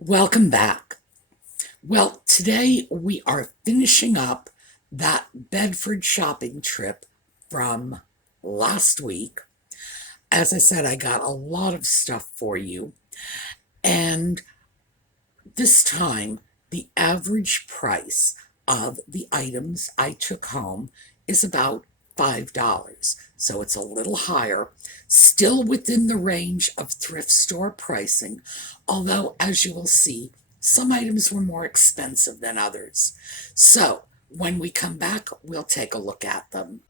Welcome back. Well, today we are finishing up that Bedford shopping trip from last week. As I said, I got a lot of stuff for you, and this time the average price of the items I took home is about $5. So it's a little higher, still within the range of thrift store pricing, although, as you will see, some items were more expensive than others. So when we come back, we'll take a look at them.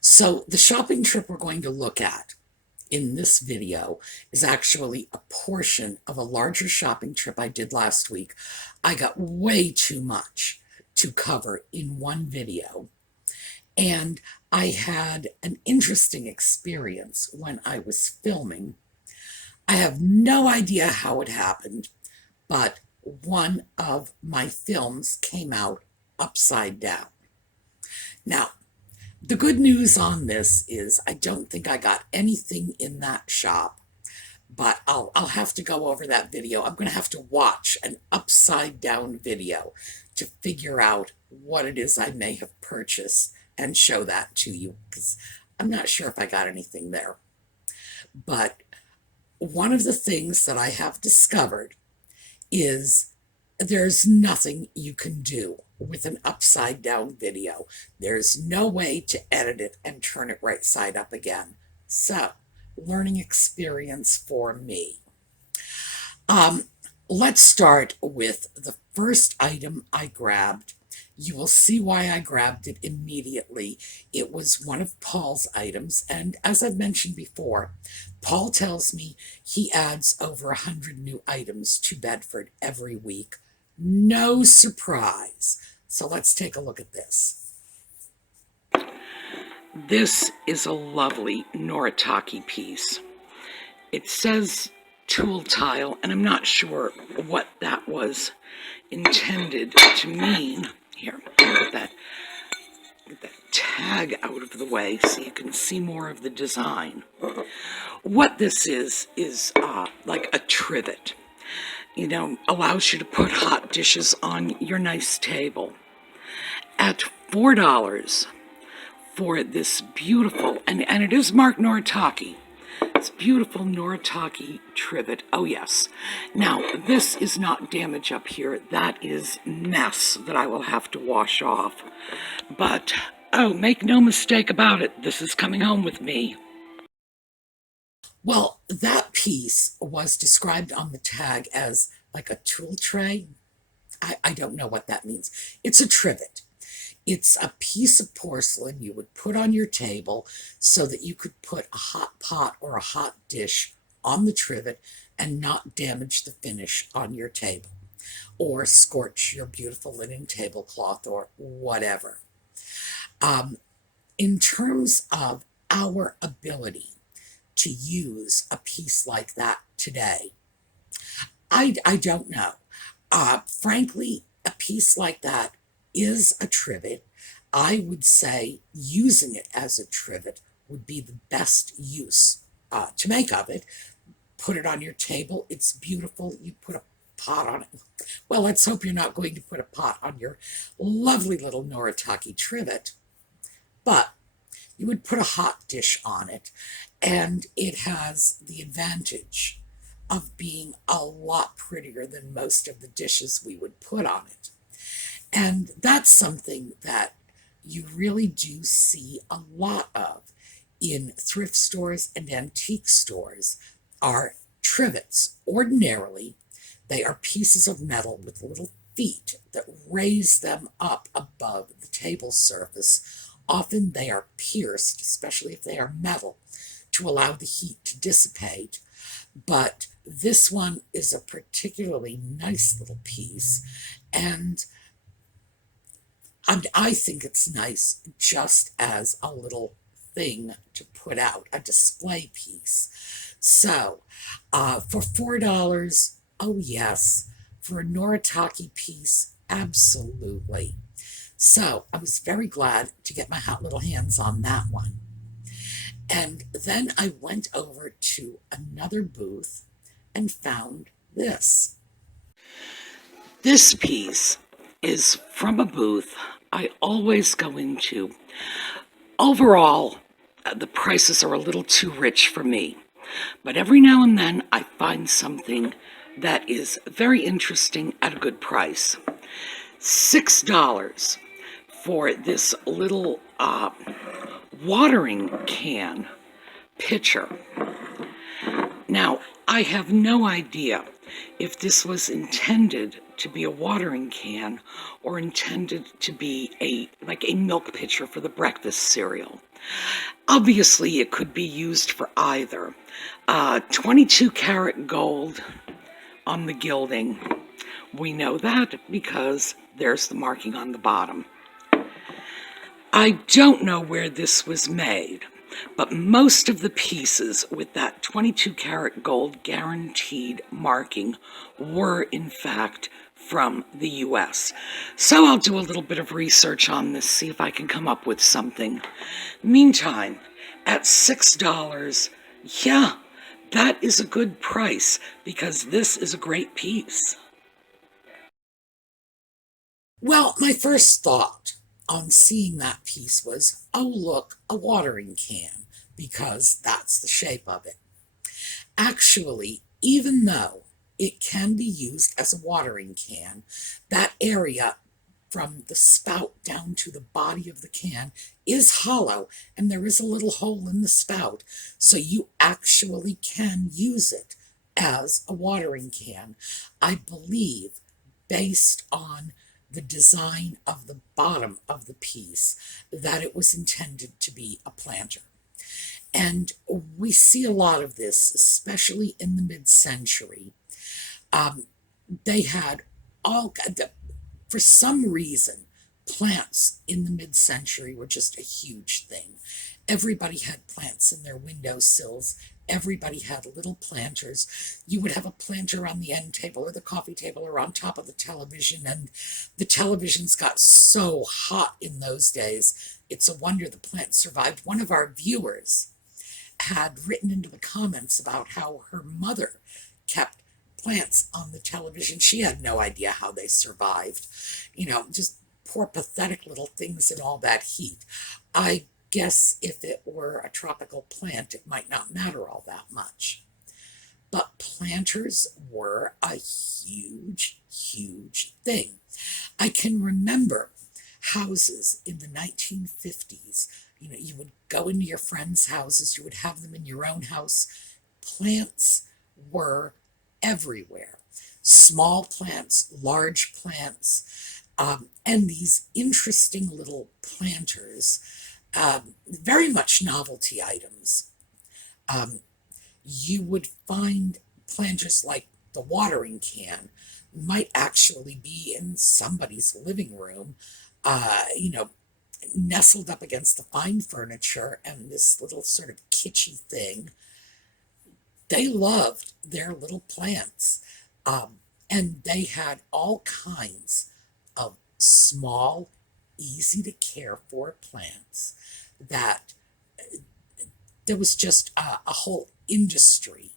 So the shopping trip we're going to look at in this video is actually a portion of a larger shopping trip I did last week. I got way too much to cover in one video, and I had an interesting experience when I was filming. I have no idea how it happened, but one of my films came out upside down. Now, the good news on this is I don't think I got anything in that shop, but I'll have to go over that video. I'm going to have to watch an upside down video to figure out what it is I may have purchased and show that to you, because I'm not sure if I got anything there. But one of the things that I have discovered is there's nothing you can do with an upside down video. There's no way to edit it and turn it right side up again. So, learning experience for me. Let's start with the first item I grabbed. You will see why I grabbed it immediately. It was one of Paul's items, and as I've mentioned before, Paul tells me he adds over 100 new items to Bedford every week. No surprise. So let's take a look at this. This is a lovely Noritake piece. It says tool tile, and I'm not sure what that was intended to mean. Here, get that tag out of the way so you can see more of the design. What this is like a trivet. Allows you to put hot dishes on your nice table. At $4 for this beautiful, and it is marked Noritake. It's beautiful Noritake trivet. Oh yes. Now, this is not damage up here. That is mess that I will have to wash off. But, oh, make no mistake about it, this is coming home with me. Well, that piece was described on the tag as like a tool tray. I don't know what that means. It's a trivet. It's a piece of porcelain you would put on your table so that you could put a hot pot or a hot dish on the trivet and not damage the finish on your table, or scorch your beautiful linen tablecloth or whatever. In terms of our ability to use a piece like that today, I don't know. Frankly, a piece like that is a trivet. I would say using it as a trivet would be the best use to make of it. Put it on your table. It's beautiful. You put a pot on it. Well, let's hope you're not going to put a pot on your lovely little Noritake trivet, but you would put a hot dish on it, and it has the advantage of being a lot prettier than most of the dishes we would put on it. And that's something that you really do see a lot of in thrift stores and antique stores are trivets. Ordinarily, they are pieces of metal with little feet that raise them up above the table surface. Often they are pierced, especially if they are metal, to allow the heat to dissipate. But this one is a particularly nice little piece, and I think it's nice just as a little thing to put out, a display piece. So, for $4, oh yes, for a Noritake piece, absolutely. So I was very glad to get my hot little hands on that one. And then I went over to another booth and found this. This piece is from a booth I always go into. Overall, the prices are a little too rich for me, but every now and then I find something that is very interesting at a good price. $6 for this little watering can pitcher. Now, I have no idea if this was intended to be a watering can or intended to be like a milk pitcher for the breakfast cereal. Obviously, it could be used for either. 22 karat gold on the gilding. We know that because there's the marking on the bottom. I don't know where this was made, but most of the pieces with that 22 karat gold guaranteed marking were in fact from the US. So I'll do a little bit of research on this, see if I can come up with something. Meantime, at $6, yeah, that is a good price because this is a great piece. Well, my first thought on seeing that piece was, oh, look, a watering can, because that's the shape of it. Actually, even though it can be used as a watering can, that area from the spout down to the body of the can is hollow, and there is a little hole in the spout, so you actually can use it as a watering can. I believe, based on the design of the bottom of the piece, that it was intended to be a planter. And we see a lot of this, especially in the mid-century. They had for some reason, plants in the mid-century were just a huge thing. Everybody had plants in their windowsills. Everybody had little planters. You would have a planter on the end table or the coffee table or on top of the television, and the televisions got so hot in those days. It's a wonder the plant survived. One of our viewers had written into the comments about how her mother kept plants on the television. She had no idea how they survived. Just poor pathetic little things in all that heat. I guess if it were a tropical plant, it might not matter all that much. But planters were a huge, huge thing. I can remember houses in the 1950s. You would go into your friends' houses, you would have them in your own house. Plants were everywhere. Small plants, large plants, and these interesting little planters, very much novelty items. You would find planters like the watering can might actually be in somebody's living room, nestled up against the fine furniture, and this little sort of kitschy thing. They loved their little plants, and they had all kinds of small, easy to care for plants that there was just a whole industry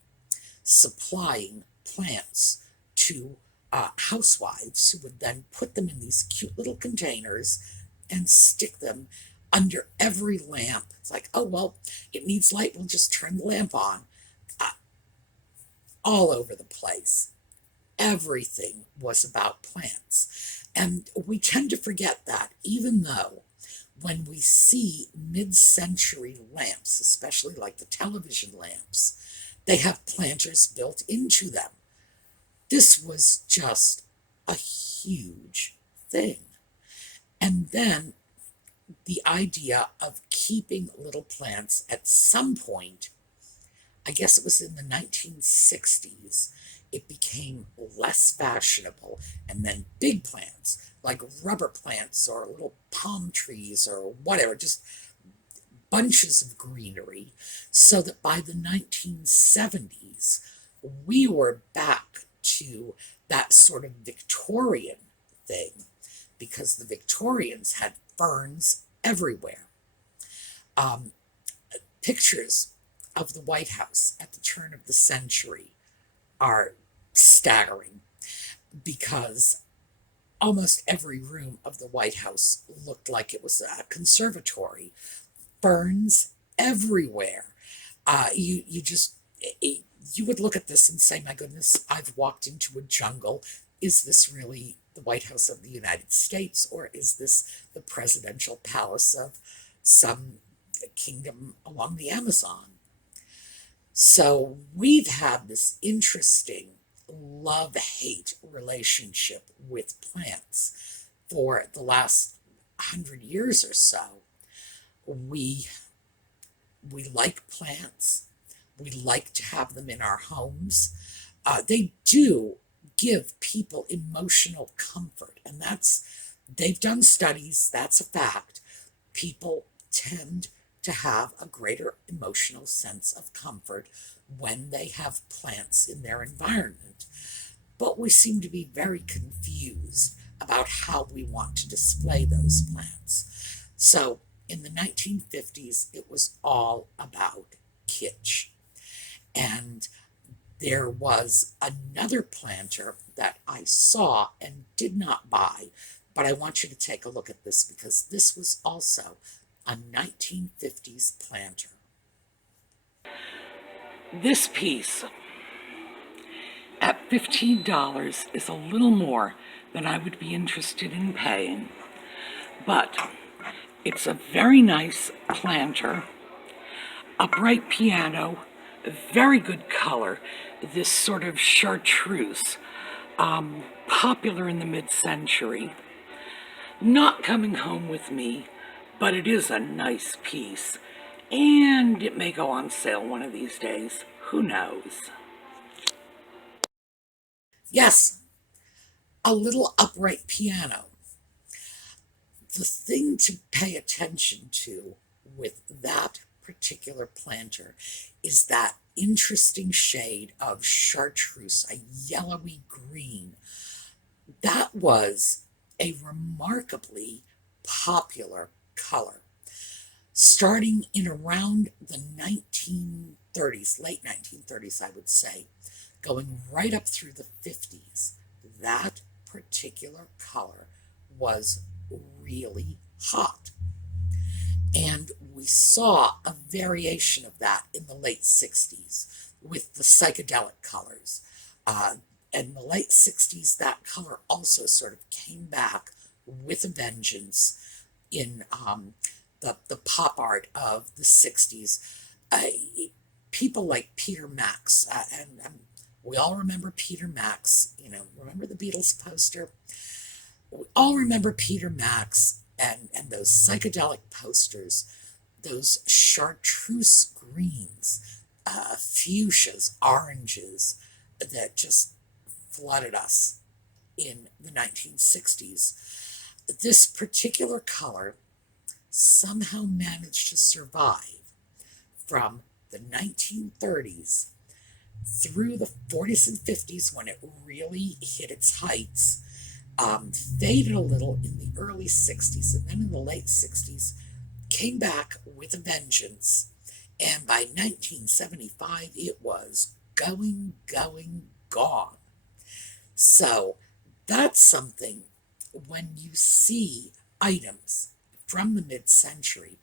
supplying plants to housewives who would then put them in these cute little containers and stick them under every lamp. It's like, oh, well, it needs light, we'll just turn the lamp on. All over the place. Everything was about plants. And we tend to forget that, even though when we see mid-century lamps, especially like the television lamps, they have planters built into them. This was just a huge thing. And then the idea of keeping little plants at some point, I guess it was in the 1960s, it became less fashionable, and then big plants like rubber plants or little palm trees or whatever, just bunches of greenery, so that by the 1970s, we were back to that sort of Victorian thing, because the Victorians had ferns everywhere. Um, Pictures of the White House at the turn of the century are staggering, because almost every room of the White House looked like it was a conservatory. Ferns everywhere. You just, you would look at this and say, my goodness, I've walked into a jungle. Is this really the White House of the United States, or is this the presidential palace of some kingdom along the Amazon? So we've had this interesting love-hate relationship with plants for the last 100 years or so. We like plants. We like to have them in our homes. They do give people emotional comfort, and they've done studies, that's a fact. People tend to have a greater emotional sense of comfort when they have plants in their environment. But we seem to be very confused about how we want to display those plants. So in the 1950s, it was all about kitsch. And there was another planter that I saw and did not buy, but I want you to take a look at this, because this was also a 1950s planter. This piece at $15 is a little more than I would be interested in paying, but it's a very nice planter, upright piano, very good color, this sort of chartreuse, popular in the mid-century. Not coming home with me, but it is a nice piece, and it may go on sale one of these days. Who knows? Yes, a little upright piano. The thing to pay attention to with that particular planter is that interesting shade of chartreuse, a yellowy green. That was a remarkably popular color, starting in around the 1930s, late 1930s, I would say, going right up through the 50s. That particular color was really hot. And we saw a variation of that in the late 60s with the psychedelic colors. In the late 60s, that color also sort of came back with a vengeance in the pop art of the 60s. People like Peter Max, and we all remember Peter Max, remember the Beatles poster? We all remember Peter Max and those psychedelic posters, those chartreuse greens, fuchsias, oranges that just flooded us in the 1960s. This particular color somehow managed to survive from the 1930s through the 40s and 50s, when it really hit its heights, faded a little in the early 60s, and then in the late 60s came back with a vengeance, and by 1975 it was going, gone. So that's something, when you see items from the mid-century,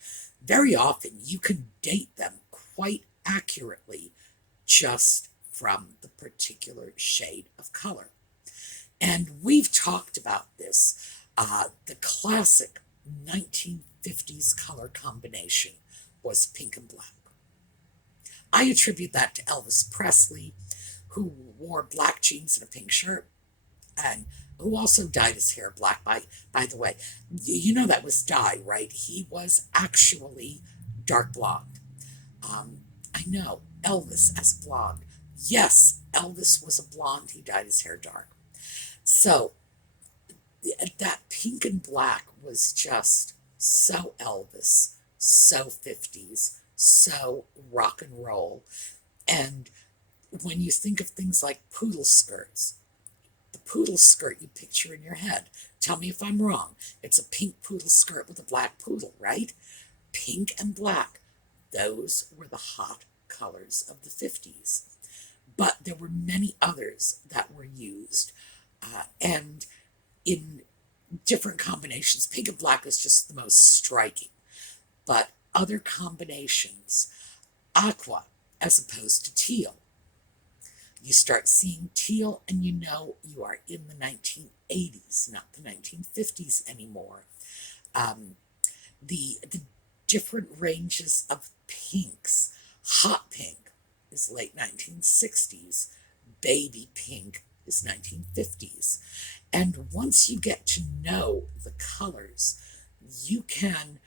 very often you can date them quite accurately just from the particular shade of color. And we've talked about this. The classic 1950s color combination was pink and black. I attribute that to Elvis Presley, who wore black jeans and a pink shirt, and who also dyed his hair black. By the way, you know that was dye, right? He was actually dark blonde. I know, Elvis as blonde. Yes, Elvis was a blonde. He dyed his hair dark. So that pink and black was just so Elvis, so 50s, so rock and roll. And when you think of things like poodle skirts, the poodle skirt you picture in your head, tell me if I'm wrong. It's a pink poodle skirt with a black poodle, right? Pink and black. Those were the hot colors of the 50s. But there were many others that were used, and in different combinations. Pink and black is just the most striking, but other combinations, aqua as opposed to teal. You start seeing teal and you know you are in the 1980s, not the 1950s anymore. The different ranges of pinks. Hot pink is late 1960s. Baby pink is 1950s. And once you get to know the colors, you can,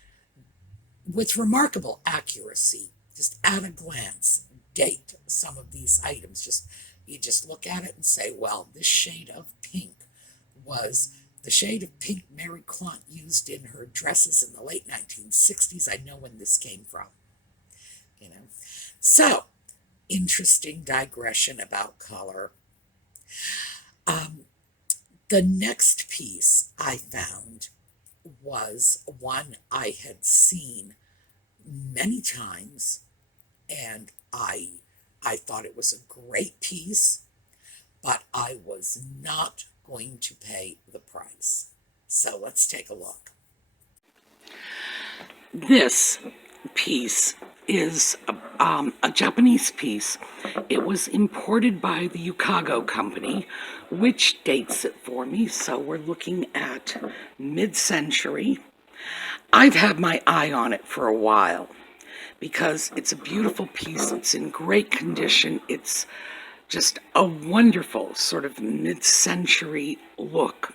with remarkable accuracy, just at a glance, date some of these items. You just look at it and say, well, this shade of pink was the shade of pink Mary Quant used in her dresses in the late 1960s. I know when this came from. So, interesting digression about color. The next piece I found was one I had seen many times, and I thought it was a great piece, but I was not going to pay the price. So let's take a look. This piece is a Japanese piece. It was imported by the Yukago company, which dates it for me. So we're looking at mid-century. I've had my eye on it for a while because it's a beautiful piece. It's in great condition. It's just a wonderful sort of mid-century look.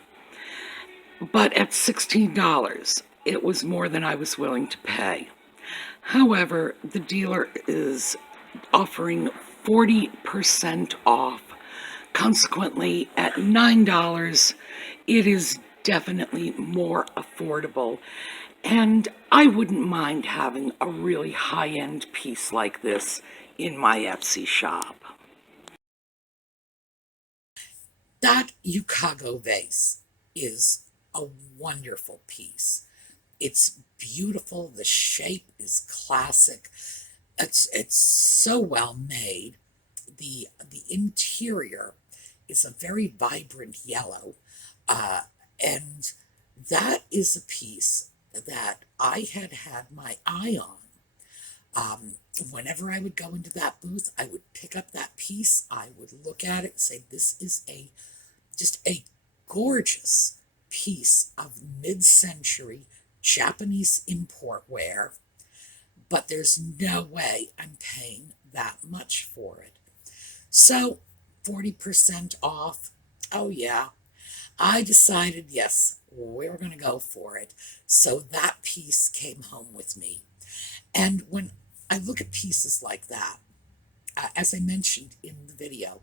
But at $16, it was more than I was willing to pay. However, the dealer is offering 40% off. Consequently, at $9, it is definitely more affordable. And I wouldn't mind having a really high-end piece like this in my Etsy shop. That Yukago vase is a wonderful piece. It's beautiful. The shape is classic. It's so well made. The interior is a very vibrant yellow, and that is a piece that I had my eye on. Whenever I would go into that booth, I would pick up that piece. I would look at it and say, "This is just a gorgeous piece of mid-century Japanese import ware, but there's no way I'm paying that much for it." So 40% off. Oh yeah, I decided, yes, we're going to go for it. So that piece came home with me. And when I look at pieces like that, as I mentioned in the video,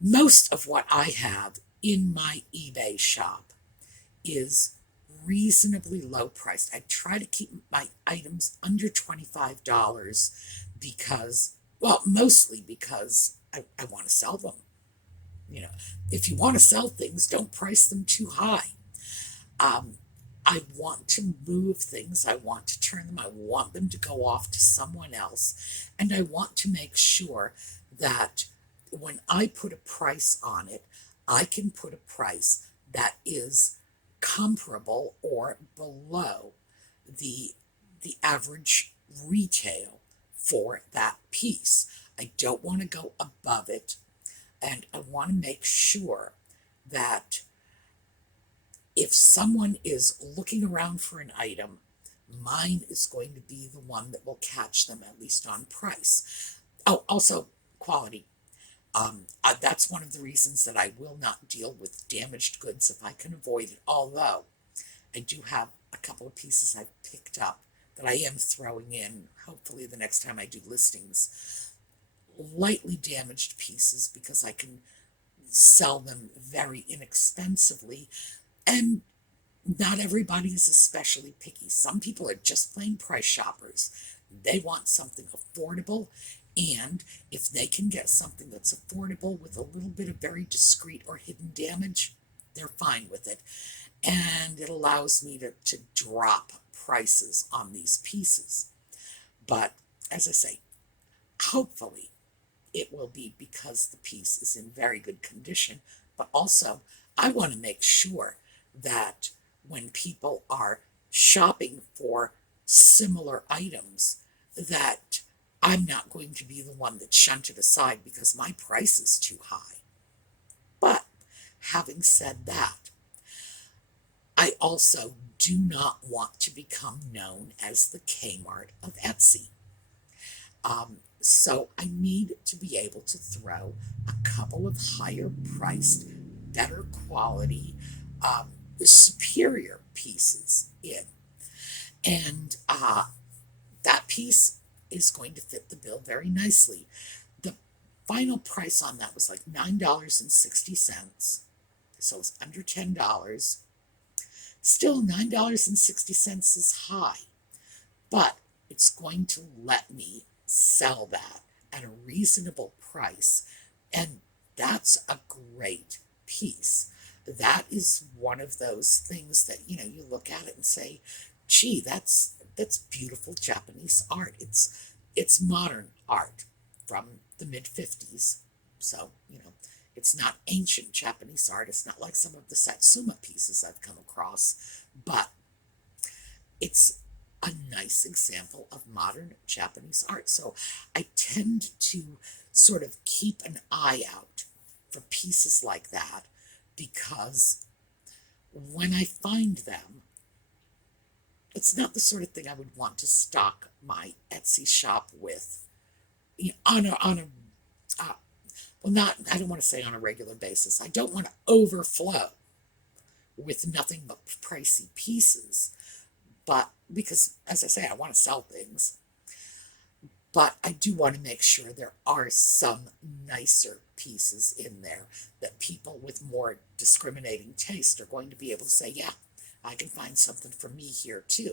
most of what I have in my eBay shop is reasonably low priced. I try to keep my items under $25 because, well, mostly because I want to sell them. If you want to sell things, don't price them too high. I want to move things. I want to turn them. I want them to go off to someone else. And I want to make sure that when I put a price on it, I can put a price that is comparable or below the average retail for that piece. I don't want to go above it, and I want to make sure that if someone is looking around for an item, mine is going to be the one that will catch them, at least on price. Oh, also quality. That's one of the reasons that I will not deal with damaged goods if I can avoid it, although I do have a couple of pieces I've picked up that I am throwing in, hopefully the next time I do listings, lightly damaged pieces, because I can sell them very inexpensively. And not everybody is especially picky. Some people are just plain price shoppers. They want something affordable, and if they can get something that's affordable with a little bit of very discreet or hidden damage, they're fine with it. And it allows me to drop prices on these pieces. But as I say, hopefully it will be because the piece is in very good condition, but also I want to make sure that when people are shopping for similar items, that I'm not going to be the one that's shunted aside because my price is too high. But having said that, I also do not want to become known as the Kmart of Etsy. So I need to be able to throw a couple of higher priced, better quality, superior pieces in. And that piece is going to fit the bill very nicely. The final price on that was like $9.60. So it's under $10. Still, $9.60 is high, but it's going to let me sell that at a reasonable price. And that's a great piece. That is one of those things that, you look at it and say, gee, that's beautiful Japanese art. It's modern art from the mid-50s. So, it's not ancient Japanese art. It's not like some of the Satsuma pieces I've come across, but it's a nice example of modern Japanese art. So I tend to sort of keep an eye out for pieces like that, because when I find them, it's not the sort of thing I would want to stock my Etsy shop with, on a well, not, I don't want to say on a regular basis. I don't want to overflow with nothing but pricey pieces, but because, as I say, I want to sell things. But I do want to make sure there are some nicer pieces in there that people with more discriminating taste are going to be able to say, yeah, I can find something for me here too.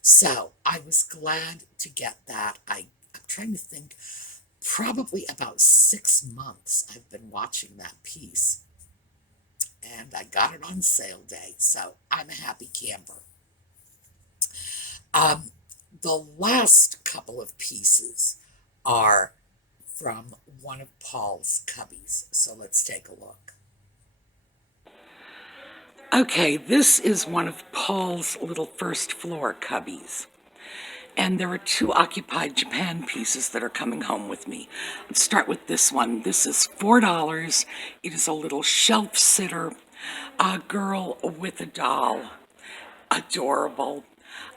So I was glad to get that. I'm trying to think, probably about 6 months I've been watching that piece. And I got it on sale day, so I'm a happy camper. The last couple of pieces are from one of Paul's cubbies, so let's take a look. Okay, this is one of Paul's little first floor cubbies. And there are 2 Occupied Japan pieces that are coming home with me. Let's start with this one. This is $4. It is a little shelf sitter, a girl with a doll. Adorable.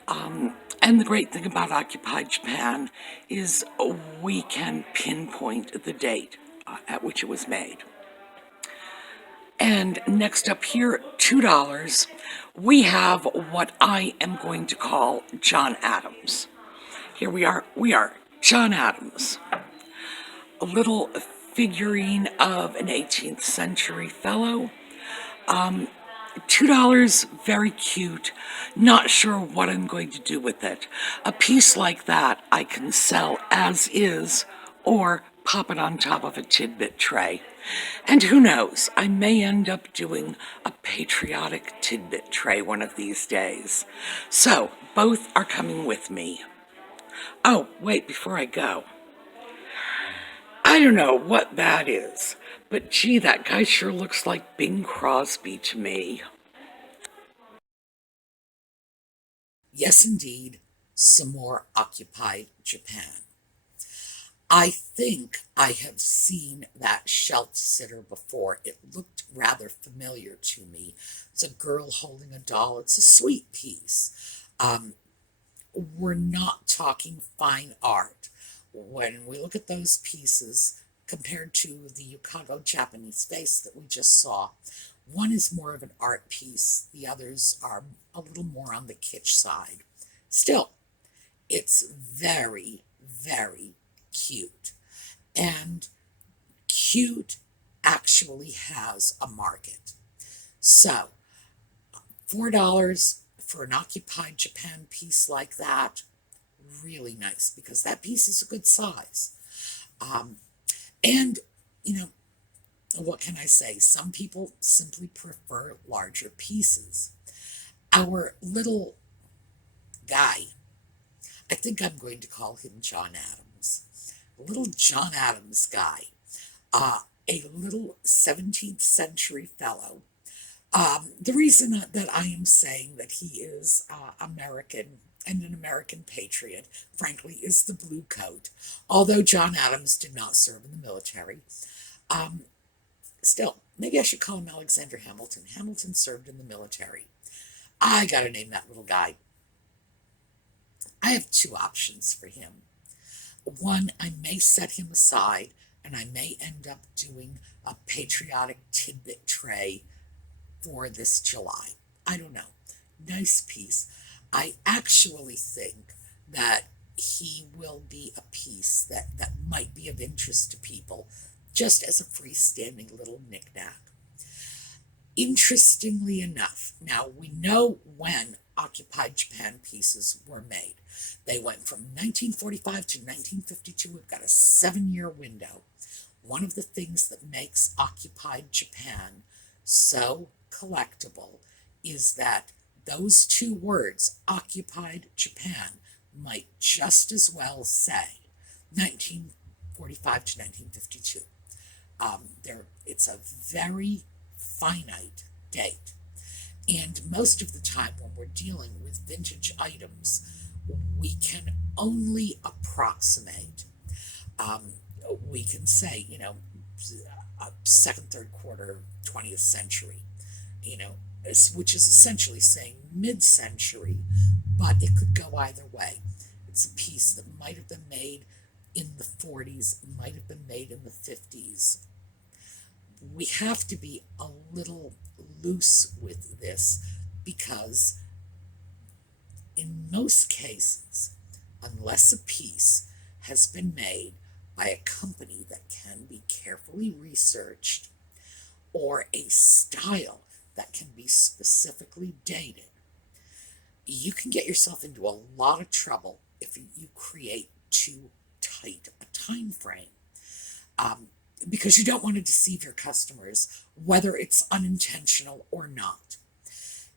And the great thing about Occupied Japan is we can pinpoint the date at which it was made. And next up here, $2, we have what I am going to call John Adams. Here we are John Adams. A little figurine of an 18th century fellow. $2, very cute. Not sure what I'm going to do with it. A piece like that I can sell as is, or pop it on top of a Tidbit tray. And who knows, I may end up doing a patriotic Tidbit tray one of these days. So, both are coming with me. Oh, wait, before I go. I don't know what that is, but gee, that guy sure looks like Bing Crosby to me. Yes, indeed, some more Occupied Japan. I think I have seen that shelf sitter before. It looked rather familiar to me. It's a girl holding a doll. It's a sweet piece. We're not talking fine art. When we look at those pieces compared to the Yukado Japanese vase that we just saw, one is more of an art piece. The others are a little more on the kitsch side. Still, it's very, very cute. And cute actually has a market. So, $4 for an occupied Japan piece like that, really nice, because that piece is a good size. And, you know, what can I say? Some people simply prefer larger pieces. Our little guy, I think I'm going to call him John Adams. Little John Adams guy, a little 17th century fellow. The reason that I am saying that he is American and an American patriot, frankly, is the blue coat. Although John Adams did not serve in the military, still, maybe I should call him Alexander Hamilton. Hamilton served in the military. I gotta name that little guy. I have two options for him. One, I may set him aside and I may end up doing a patriotic tidbit tray for this July. I don't know. Nice piece. I actually think that he will be a piece that might be of interest to people just as a freestanding little knickknack. Interestingly enough, now we know when occupied Japan pieces were made. They went from 1945 to 1952. We've got a 7-year window. One of the things that makes occupied Japan so collectible is that those two words, occupied Japan, might just as well say 1945 to 1952. It's a very finite date. And most of the time when we're dealing with vintage items, we can only approximate. We can say, second, third quarter, 20th century, which is essentially saying mid-century, but it could go either way. It's a piece that might have been made in the 40s, might have been made in the 50s. We have to be a little loose with this because in most cases, unless a piece has been made by a company that can be carefully researched or a style that can be specifically dated, you can get yourself into a lot of trouble if you create too tight a time frame. Because you don't want to deceive your customers, whether it's unintentional or not.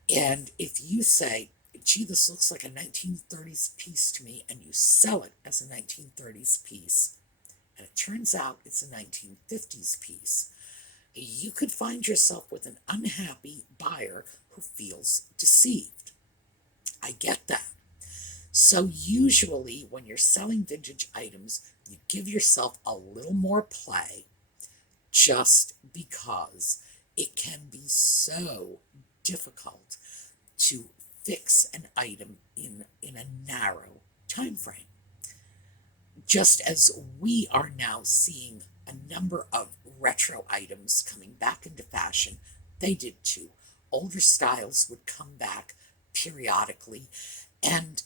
And if you say, gee, this looks like a 1930s piece to me, and you sell it as a 1930s piece, and it turns out it's a 1950s piece, you could find yourself with an unhappy buyer who feels deceived. I get that. So usually when you're selling vintage items, you give yourself a little more play just because it can be so difficult to fix an item in a narrow time frame. Just as we are now seeing a number of retro items coming back into fashion, they did too. Older styles would come back periodically, and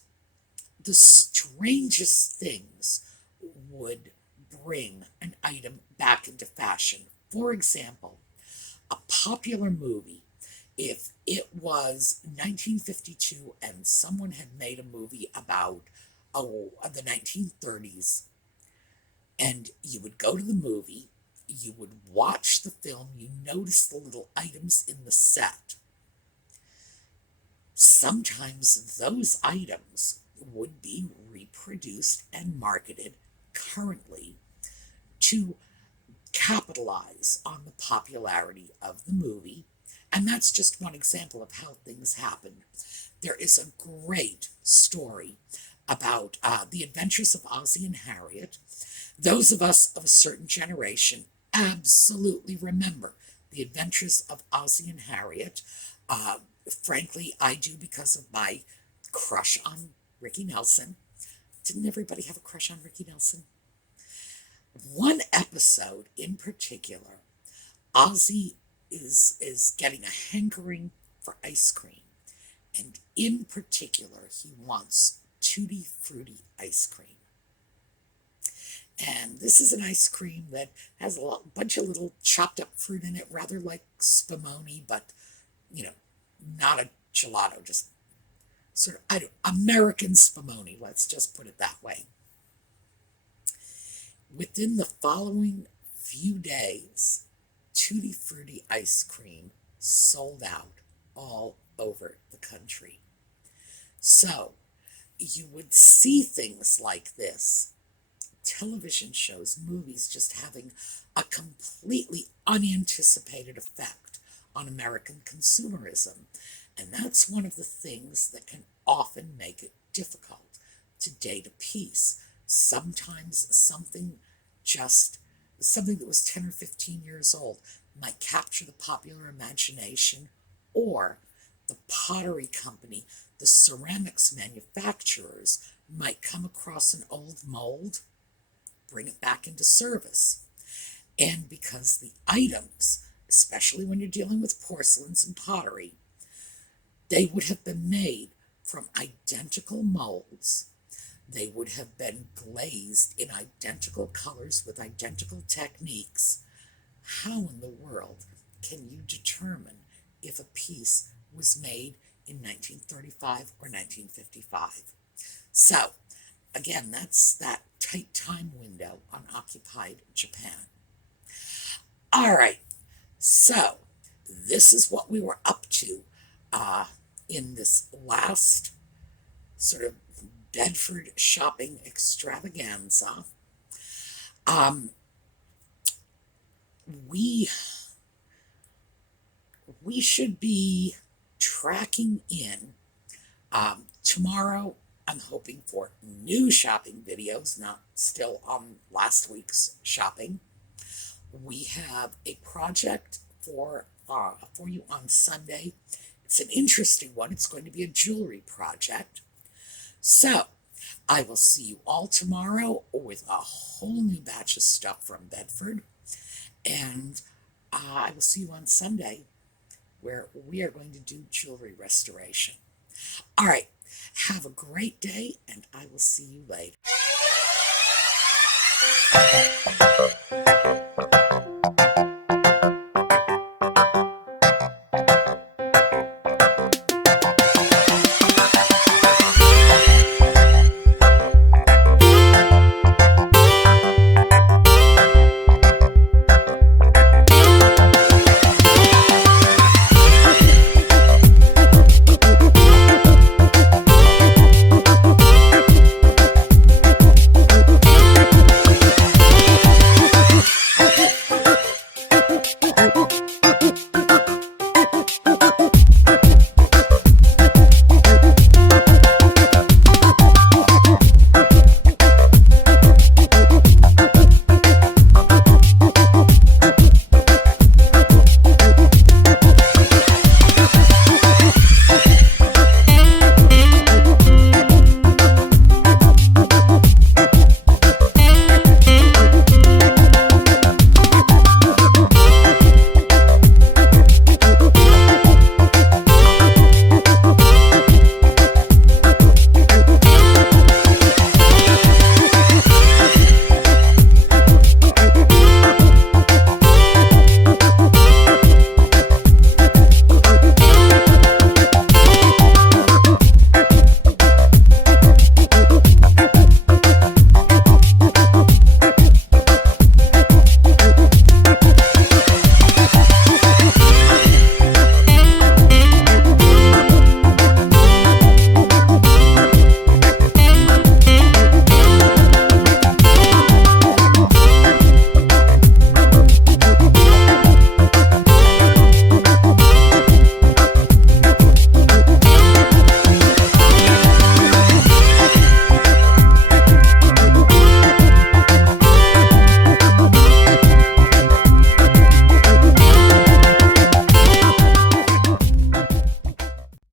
the strangest things would bring an item back into fashion. For example, a popular movie, if it was 1952 and someone had made a movie about the 1930s, and you would go to the movie, you would watch the film, you notice the little items in the set. Sometimes those items would be reproduced and marketed currently to capitalize on the popularity of the movie. And that's just one example of how things happen. There is a great story about the adventures of Ozzie and Harriet. Those of us of a certain generation absolutely remember the adventures of Ozzie and Harriet. Frankly, I do because of my crush on Ricky Nelson. Didn't everybody have a crush on Ricky Nelson? One episode in particular, Ozzie is getting a hankering for ice cream. And in particular, he wants Tutti Frutti ice cream. And this is an ice cream that has a bunch of little chopped up fruit in it, rather like Spumoni, but, not a gelato, just sort of, American spumoni, let's just put it that way. Within the following few days, Tutti Frutti ice cream sold out all over the country. So you would see things like this, television shows, movies, just having a completely unanticipated effect on American consumerism. And that's one of the things that can often make it difficult to date a piece. Sometimes something that was 10 or 15 years old might capture the popular imagination, or the pottery company, the ceramics manufacturers might come across an old mold, bring it back into service. And because the items, especially when you're dealing with porcelains and pottery, they would have been made from identical molds. They would have been glazed in identical colors with identical techniques. How in the world can you determine if a piece was made in 1935 or 1955? So, again, that's that tight time window on occupied Japan. All right, so this is what we were up to in this last sort of Bedford shopping extravaganza. We should be tracking in tomorrow. I'm hoping for new shopping videos, not still on last week's shopping. We have a project for you on Sunday. It's an interesting one. It's going to be a jewelry project. So, I will see you all tomorrow with a whole new batch of stuff from Bedford. And I will see you on Sunday, where we are going to do jewelry restoration. All right, have a great day, and I will see you later.